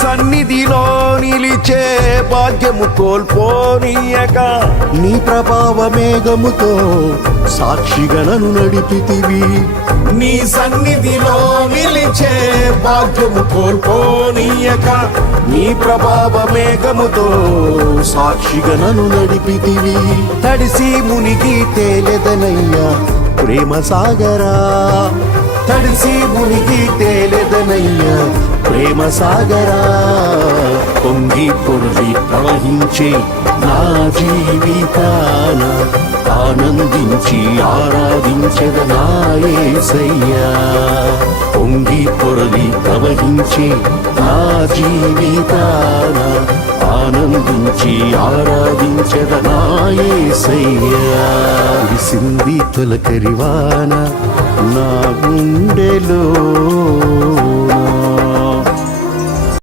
సన్నిధిలో నిలిచే భాగ్యము కోల్పోనీయక నీ ప్రభావ మేఘముతో సాక్షిగా నన్ను నడిపితివి. నీ సన్నిధిలో నిలిచే భాగ్యము కోల్పోనీయక నీ ప్రభావ మేఘముతో సాక్షిగా నన్ను నడిపితివి. తడిసి మునిగి తేలెదనయ్యా ప్రేమ సాగరా, తడిసి మునిగి తేలెదనయ్యా ప్రేమ సాగరా. పొంగి పొర్లి ప్రవహించే నా జీవితాన ఆనందించి ఆరాధించెద నా యేసయ్యా. పొంగి పొరలి ప్రవహించే నా జీవితాన ఆనందించి ఆరాధించెద నా యేసయ్యా. కురిసింది తొలకరివాన నా గుండెలో